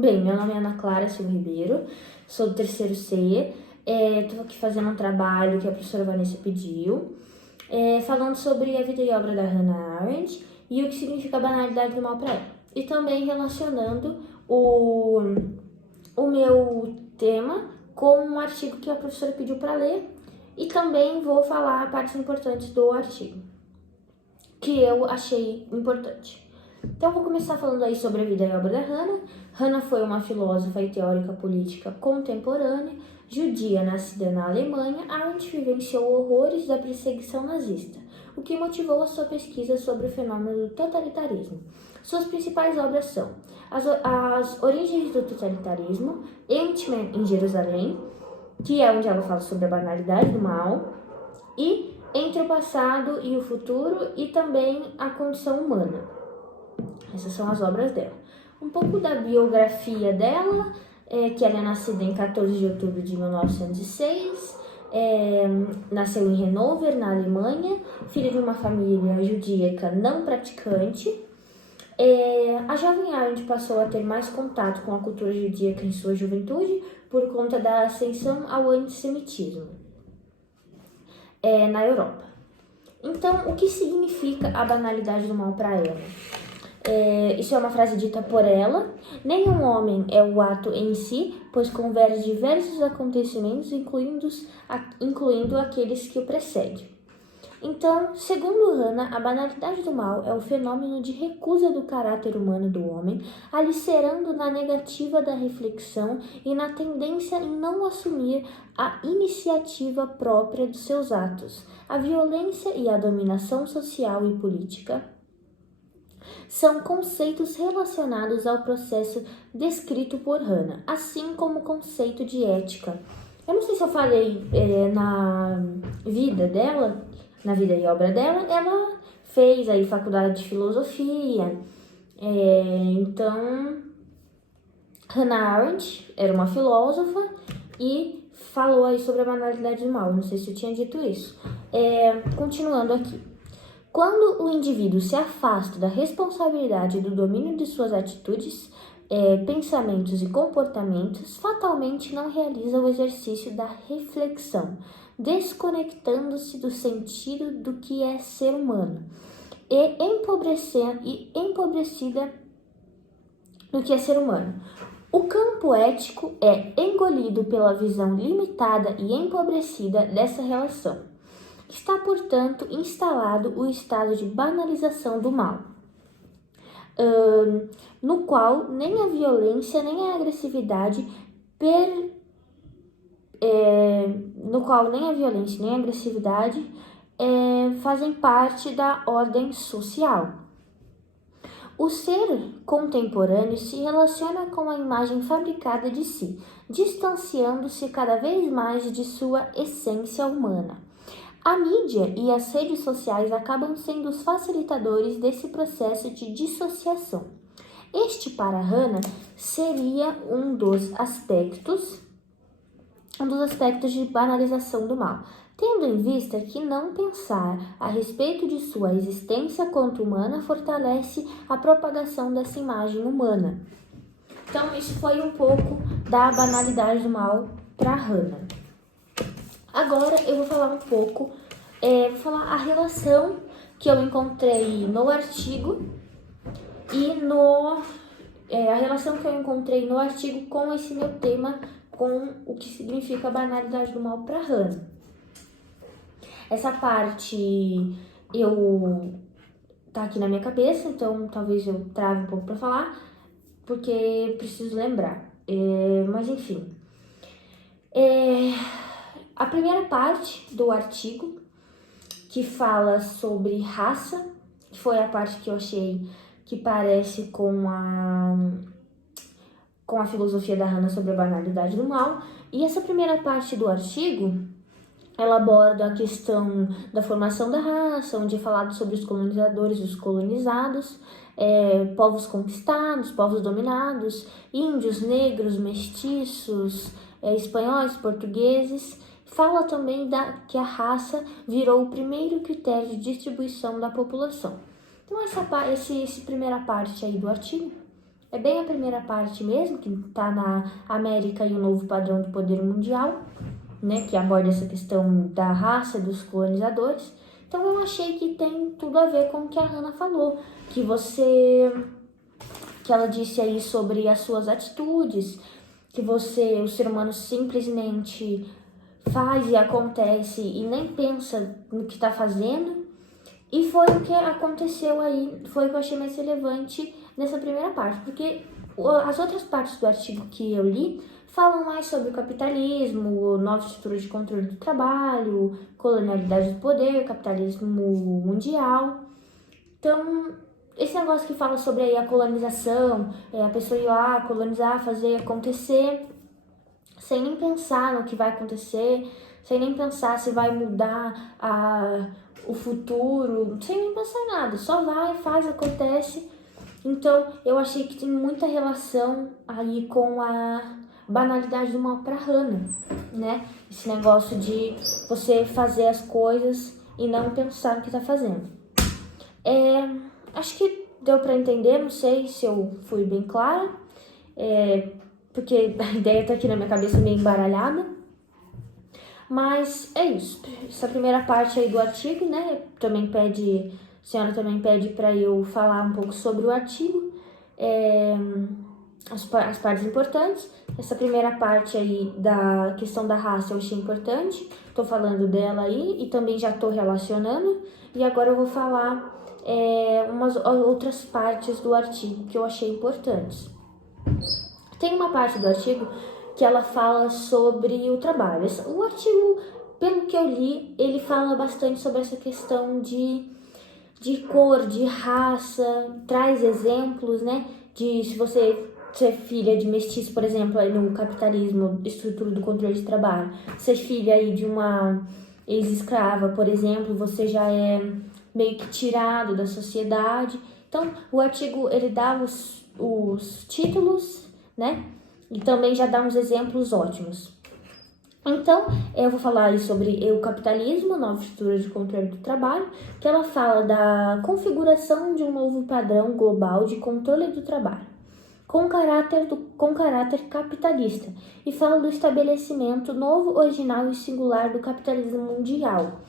Bem, meu nome é Ana Clara Silva Ribeiro, sou do terceiro C, estou aqui fazendo um trabalho que a professora Vanessa pediu, falando sobre a vida e obra da Hannah Arendt e o que significa a banalidade do mal para ela. E também relacionando o meu tema com um artigo que a professora pediu para ler, e também vou falar partes importantes do artigo, que eu achei importante. Então, vou começar falando aí sobre a vida e obra da Hannah. Hannah foi uma filósofa e teórica política contemporânea, judia nascida na Alemanha, onde vivenciou horrores da perseguição nazista, o que motivou a sua pesquisa sobre o fenômeno do totalitarismo. Suas principais obras são As Origens do Totalitarismo, Ant-Man em Jerusalém, que é onde ela fala sobre a banalidade do mal, e Entre o Passado e o Futuro, e também A Condição Humana. Essas são as obras dela. Um pouco da biografia dela, que ela é nascida em 14 de outubro de 1906, nasceu em Hannover, na Alemanha, filha de uma família judaica não praticante. A jovem Arendt passou a ter mais contato com a cultura judaica em sua juventude por conta da ascensão ao antissemitismo na Europa. Então, o que significa a banalidade do mal para ela? Isso é uma frase dita por ela. Nenhum homem é o ato em si, pois converge diversos acontecimentos, incluindo aqueles que o precedem. Então, segundo Hannah, a banalidade do mal é o fenômeno de recusa do caráter humano do homem, alicerando na negativa da reflexão e na tendência em não assumir a iniciativa própria dos seus atos. A violência e a dominação social e política são conceitos relacionados ao processo descrito por Hannah, assim como o conceito de ética. Eu não sei se eu falei na vida dela, na vida e obra dela, ela fez aí faculdade de filosofia. Então, Hannah Arendt era uma filósofa e falou aí sobre a banalidade do mal. Não sei se eu tinha dito isso. Continuando aqui. Quando o indivíduo se afasta da responsabilidade e do domínio de suas atitudes, pensamentos e comportamentos, fatalmente não realiza o exercício da reflexão, desconectando-se do sentido do que é ser humano e empobrecida do que é ser humano. O campo ético é engolido pela visão limitada e empobrecida dessa relação. Está, portanto, instalado o estado de banalização do mal, no qual nem a violência nem a agressividade fazem parte da ordem social. O ser contemporâneo se relaciona com a imagem fabricada de si, distanciando-se cada vez mais de sua essência humana. A mídia e as redes sociais acabam sendo os facilitadores desse processo de dissociação. Este, para Hannah, seria um dos aspectos de banalização do mal, tendo em vista que não pensar a respeito de sua existência quanto humana fortalece a propagação dessa imagem humana. Então, isso foi um pouco da banalidade do mal para Hannah. Agora eu vou falar um pouco, vou falar a relação que eu encontrei no artigo a relação que eu encontrei no artigo com esse meu tema, com o que significa a banalidade do mal para Hannah. Essa parte tá aqui na minha cabeça, então talvez eu trave um pouco para falar, porque preciso lembrar. Mas enfim. A primeira parte do artigo, que fala sobre raça, que foi a parte que eu achei que parece com a filosofia da Hannah sobre a banalidade do mal. E essa primeira parte do artigo, ela aborda a questão da formação da raça, onde é falado sobre os colonizadores e os colonizados, povos conquistados, povos dominados, índios, negros, mestiços, espanhóis, portugueses. Fala também que a raça virou o primeiro critério de distribuição da população. Então, essa primeira parte aí do artigo É bem a primeira parte mesmo, que está na América e o novo padrão do poder mundial, né, que aborda essa questão da raça dos colonizadores. Então eu achei que tem tudo a ver com o que a Hannah falou, que ela disse aí sobre as suas atitudes, que o ser humano simplesmente faz e acontece e nem pensa no que está fazendo. E foi o que aconteceu aí, foi o que eu achei mais relevante nessa primeira parte, porque as outras partes do artigo que eu li falam mais sobre o capitalismo, nova estrutura de controle do trabalho, colonialidade do poder, capitalismo mundial. Então, esse negócio que fala sobre aí a colonização, a pessoa ir lá colonizar, fazer acontecer, sem nem pensar no que vai acontecer, sem nem pensar se vai mudar o futuro, sem nem pensar em nada, só vai, faz, acontece. Então, eu achei que tem muita relação aí com a banalidade do mal pra Hannah, né? Esse negócio de você fazer as coisas e não pensar no que tá fazendo. Acho que deu pra entender, não sei se eu fui bem clara, porque a ideia tá aqui na minha cabeça meio embaralhada. Mas é isso. Essa primeira parte aí do artigo, né? A senhora também pede para eu falar um pouco sobre o artigo, as partes importantes. Essa primeira parte aí da questão da raça eu achei importante. Tô falando dela aí e também já tô relacionando. E agora eu vou falar umas outras partes do artigo que eu achei importantes. Tem uma parte do artigo que ela fala sobre o trabalho. O artigo, pelo que eu li, ele fala bastante sobre essa questão de cor, de raça, traz exemplos, né? De se você ser filha de mestiço, por exemplo, aí no capitalismo, estrutura do controle de trabalho, ser filha aí de uma ex-escrava, por exemplo, você já é meio que tirado da sociedade. Então, o artigo, ele dá os títulos, né? E também já dá uns exemplos ótimos. Então, eu vou falar aí sobre o capitalismo, nova estrutura de controle do trabalho, que ela fala da configuração de um novo padrão global de controle do trabalho, com caráter capitalista, e fala do estabelecimento novo, original e singular do capitalismo mundial.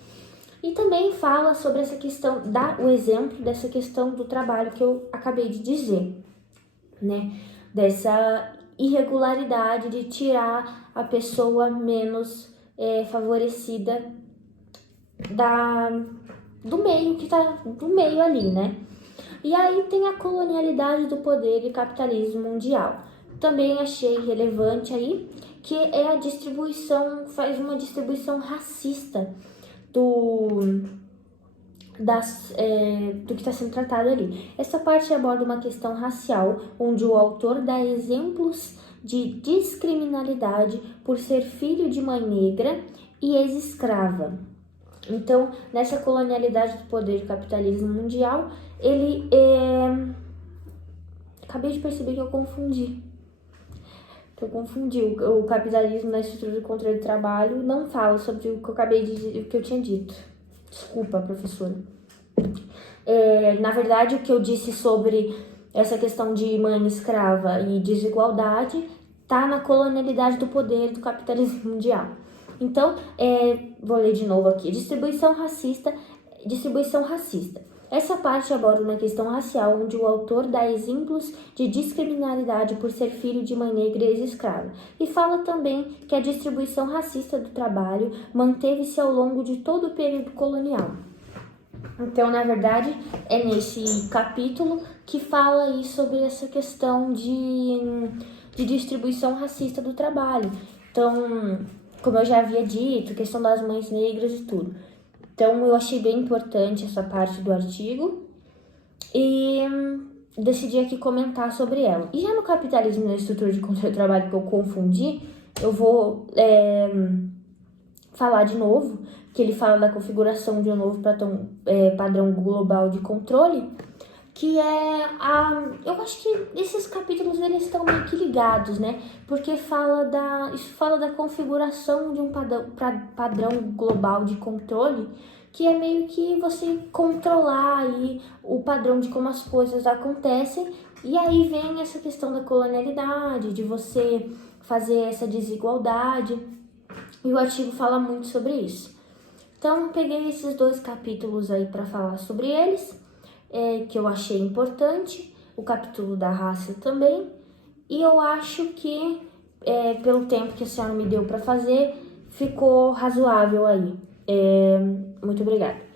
E também fala sobre essa questão, dá o exemplo dessa questão do trabalho que eu acabei de dizer, né? Dessa irregularidade de tirar a pessoa menos favorecida do meio ali, né? E aí tem a colonialidade do poder e capitalismo mundial. Também achei relevante aí que é a distribuição, faz uma distribuição racista do que está sendo tratado ali. Essa parte aborda uma questão racial, onde o autor dá exemplos de discriminalidade por ser filho de mãe negra e ex-escrava. Então, nessa colonialidade do poder do capitalismo mundial, ele acabei de perceber que eu confundi. O capitalismo na estrutura de controle do trabalho não fala sobre o que eu tinha dito. Desculpa, professora. Na verdade, o que eu disse sobre essa questão de mãe escrava e desigualdade está na colonialidade do poder do capitalismo mundial. Então, vou ler de novo aqui. Distribuição racista. Essa parte aborda uma questão racial, onde o autor dá exemplos de discriminalidade por ser filho de mãe negra e ex-escrava. E fala também que a distribuição racista do trabalho manteve-se ao longo de todo o período colonial. Então, na verdade, é nesse capítulo que fala aí sobre essa questão de distribuição racista do trabalho. Então, como eu já havia dito, questão das mães negras e tudo. Então, eu achei bem importante essa parte do artigo e decidi aqui comentar sobre ela. E já no capitalismo na estrutura de controle do trabalho, que eu confundi, eu vou falar de novo, que ele fala da configuração de um novo padrão global de controle, que eu acho que esses capítulos eles estão meio que ligados, né? Porque isso fala da configuração de um padrão global de controle, que é meio que você controlar aí o padrão de como as coisas acontecem E aí vem essa questão da colonialidade, de você fazer essa desigualdade, e o artigo fala muito sobre isso. Então, peguei esses 2 capítulos aí para falar sobre eles, que eu achei importante, o capítulo da raça também, e eu acho que, pelo tempo que a senhora me deu para fazer, ficou razoável aí. Muito obrigada.